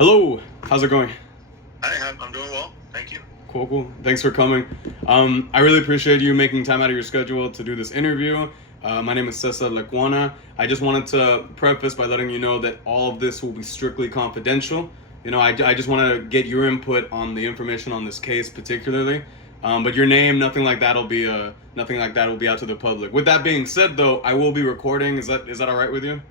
Hello, how's it going? Hi, I'm doing well. Thank you. Cool. Thanks for coming. I really appreciate you making time out of your schedule to do this interview. My name is Cesar Lecuana. I just wanted to preface by letting you know that all of this will be strictly confidential. I just want to get your input on the information on this case particularly. But your name, nothing like that will be out to the public. With that being said, though, I will be recording. Is that all right with you?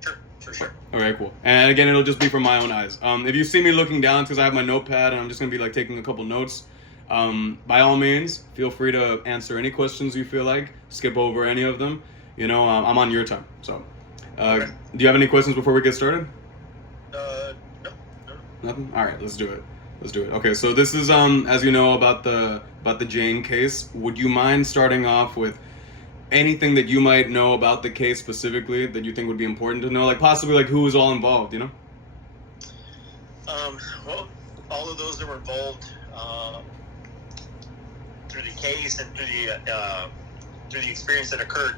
Sure, for sure. Okay, cool. And again, it'll just be from my own eyes. If you see me looking down, because I have my notepad and I'm just gonna be like taking a couple notes, by all means, feel free to answer any questions you feel like. Skip over any of them. I'm on your time. So, Okay. do you have any questions before we get started? No. Nothing. All right, let's do it. Okay, so this is as you know about the Jane case. Would you mind starting off with anything that you might know about the case specifically that you think would be important to know, like possibly like who was all involved? Well, all of those that were involved through the case and through the experience that occurred.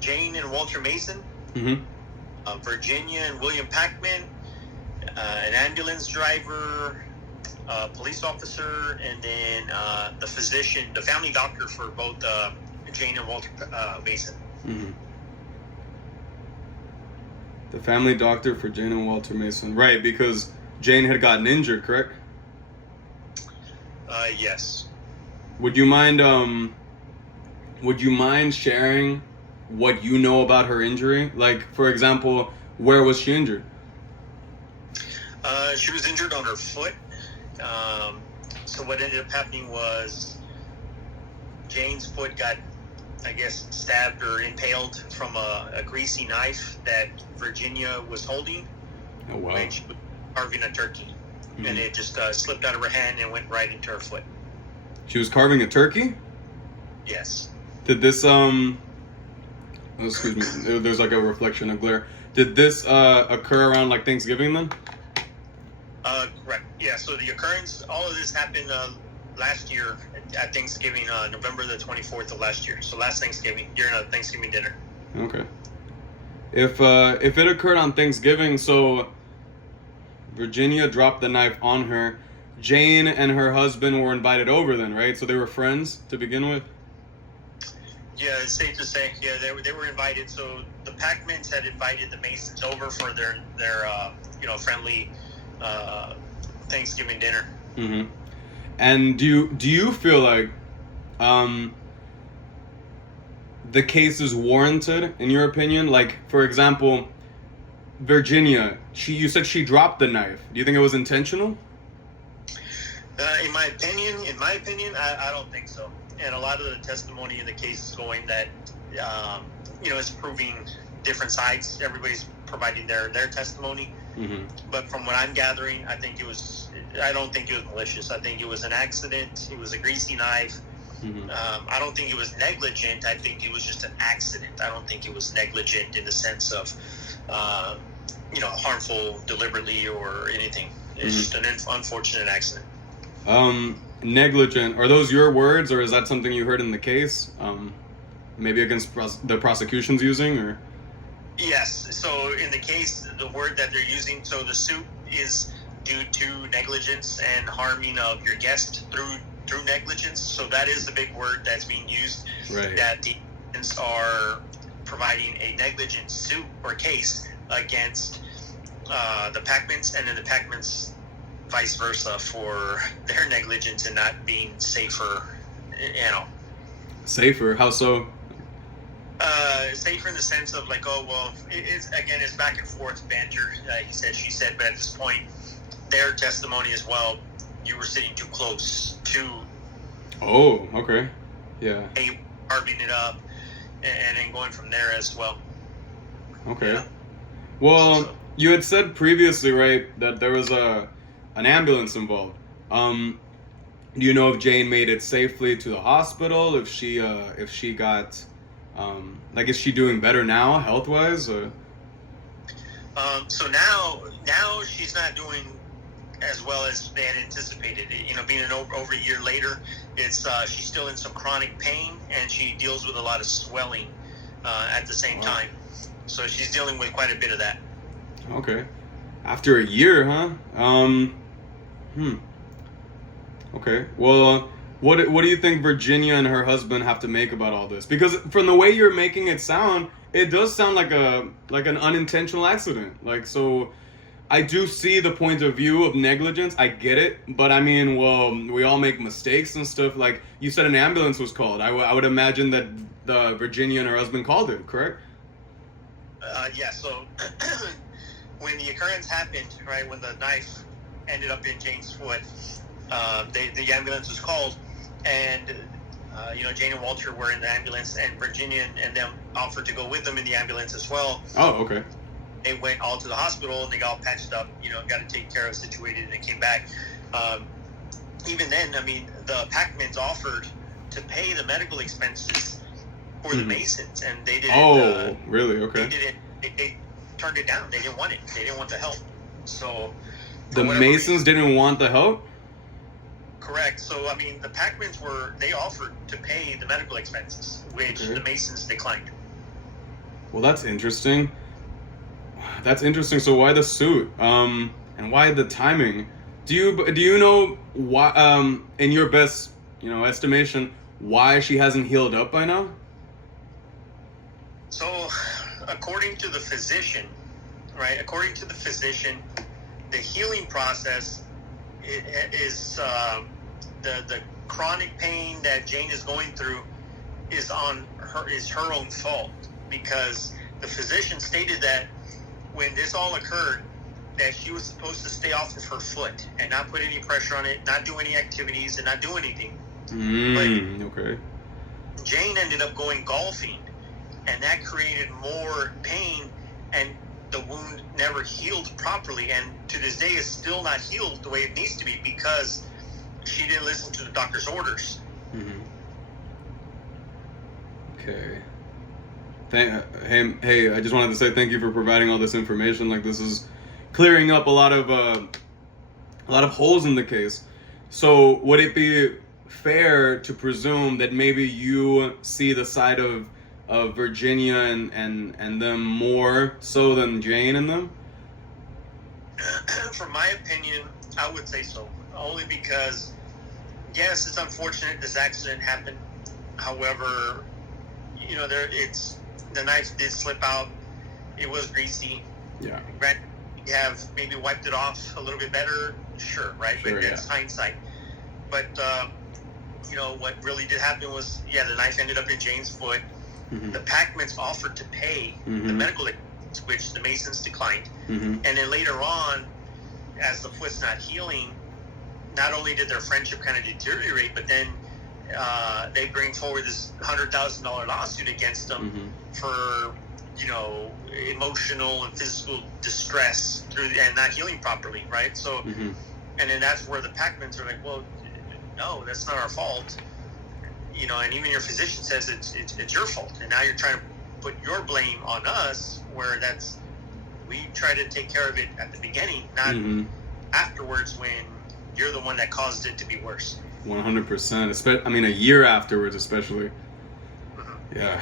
Jane and Walter Mason, Mm-hmm. Virginia and William Packman, an ambulance driver, police officer, and then the physician, the family doctor for both Jane and Walter Mason. Mm-hmm. The family doctor for Jane and Walter Mason, right? Because Jane had gotten injured, correct? Yes. Would you mind sharing what you know about her injury? Like, for example, where was she injured? She was injured on her foot. So what ended up happening was Jane's foot got, I guess, stabbed or impaled from a greasy knife that Virginia was holding. Oh, wow. When she was carving a turkey. Mm-hmm. And it just slipped out of her hand and went right into her foot. She was carving a turkey? Yes. Did this excuse me, there's like a reflection of glare. Did this occur around like Thanksgiving then? Correct. Yeah, so the occurrence, all of this happened last year at Thanksgiving, November the 24th of last year. So last Thanksgiving, during a Thanksgiving dinner. Okay. If it occurred on Thanksgiving, so Virginia dropped the knife on her, Jane and her husband were invited over then, right? So they were friends to begin with? Yeah, it's safe to say. Yeah, they were invited. So the Packmans had invited the Masons over for their friendly Thanksgiving dinner. Mm-hmm. And do you feel like the case is warranted in your opinion? Like, for example, Virginia, you said she dropped the knife. Do you think it was intentional? In my opinion, I don't think so. And a lot of the testimony in the case is going that, it's proving different sides. Everybody's providing their testimony. Mm-hmm. But from what I'm gathering, I don't think it was malicious. I think it was an accident. It was a greasy knife. Mm-hmm. I don't think it was negligent. I think it was just an accident. I don't think it was negligent in the sense of, harmful deliberately or anything. It's just an unfortunate accident. Negligent. Are those your words, or is that something you heard in the case? Maybe against the prosecution's using, or? Yes. So in the case, the word that they're using, so the suit is due to negligence and harming of your guest through negligence. So that is the big word that's being used. Right. That the defendants are providing a negligent suit or case against the Packmans, and then the Packmans vice versa for their negligence and not being safer. Safer? How so? Safer in the sense of like, it's back and forth banter. He said, she said, but at this point, their testimony as well, you were sitting too close to. Oh, okay. Yeah. Carving it up and then going from there as well. Okay. Yeah. Well, you had said previously, right, that there was an ambulance involved. Do you know if Jane made it safely to the hospital? If she got, is she doing better now, health-wise? Or? So now she's not doing as well as they had anticipated. Being over a year later, it's she's still in some chronic pain, and she deals with a lot of swelling at the same time. So she's dealing with quite a bit of that. Okay. After a year, huh? Okay. Well, what do you think Virginia and her husband have to make about all this? Because from the way you're making it sound, it does sound like an unintentional accident. Like, so I do see the point of view of negligence. I get it, but I mean, well, we all make mistakes and stuff. Like you said, an ambulance was called. I would imagine that the Virginia and her husband called it, correct? Yeah. So when the occurrence happened, right, when the knife ended up in Jane's foot, the ambulance was called, and Jane and Walter were in the ambulance, and Virginia and them offered to go with them in the ambulance as well. Oh, okay. They went all to the hospital, and they got all patched up, got it taken care of, situated, and they came back. Even then, I mean, the Packmans offered to pay the medical expenses for the Masons, and they didn't. Oh, really? Okay. They turned it down. They didn't want it. They didn't want the help. So the Masons didn't want the help? Correct. So, I mean, the Packmans they offered to pay the medical expenses, which the Masons declined. Well, that's interesting. So why the suit? And why the timing? Do you know why, in your best, estimation, why she hasn't healed up by now? So, according to the physician, the healing process is the chronic pain that Jane is going through is her own fault, because the physician stated that when this all occurred, that she was supposed to stay off of her foot and not put any pressure on it, not do any activities, and not do anything. Okay. Jane ended up going golfing, and that created more pain, and the wound never healed properly, and to this day is still not healed the way it needs to be because she didn't listen to the doctor's orders. Okay. Hey, I just wanted to say thank you for providing all this information. Like, this is clearing up a lot of holes in the case. So would it be fair to presume that maybe you see the side of Virginia and them more so than Jane and them? From my opinion, I would say so. Only because, yes, it's unfortunate this accident happened. However, the knife did slip out. It was greasy. Yeah. You have maybe wiped it off a little bit better, sure, right? Sure, but that's hindsight. But what really did happen was, the knife ended up in Jane's foot. The Packmans offered to pay the medical expenses, which the Masons declined. And then later on, as the foot's not healing, not only did their friendship kind of deteriorate, but then they bring forward this $100,000 lawsuit against them for emotional and physical distress and not healing properly, right? So, and then that's where the Packmans are like, well, no, that's not our fault, and even your physician says it's your fault, and now you're trying to put your blame on us, where we try to take care of it at the beginning, not afterwards when you're the one that caused it to be worse. 100%. A year afterwards, especially. Yeah.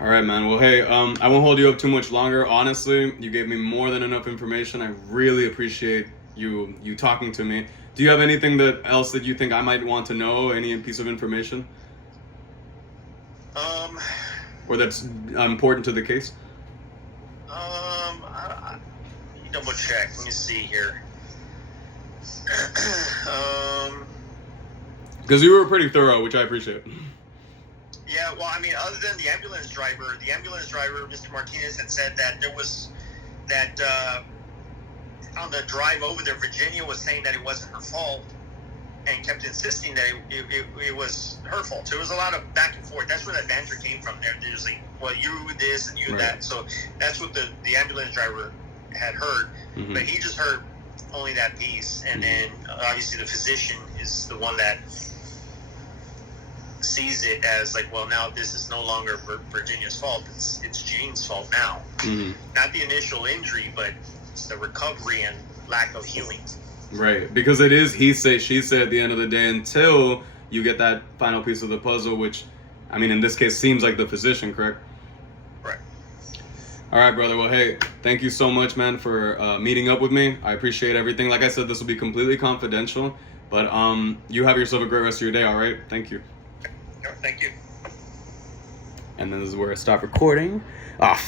All right, man. Well, hey, I won't hold you up too much longer. Honestly, you gave me more than enough information. I really appreciate you talking to me. Do you have anything else that you think I might want to know? Any piece of information? Or that's important to the case? Double check. Let me see here. Because you were pretty thorough, which I appreciate. Yeah, well, other than the ambulance driver, Mr. Martinez, had said that there was on the drive over there, Virginia was saying that it wasn't her fault and kept insisting that it was her fault. So it was a lot of back and forth. That's where that banter came from there. There's like, well, you this and you that. So that's what the ambulance driver had heard. But he just heard only that piece. And then obviously the physician is the one that sees it as like, well, now this is no longer Virginia's fault. It's Jane's fault now. Not the initial injury, but it's the recovery and lack of healing. Right, because it is he say, she say at the end of the day until you get that final piece of the puzzle, which, in this case, seems like the physician, correct? Right. All right, brother. Well, hey, thank you so much, man, for meeting up with me. I appreciate everything. Like I said, this will be completely confidential, but you have yourself a great rest of your day. All right. Thank you. Thank you. And then this is where I stop recording. Ah.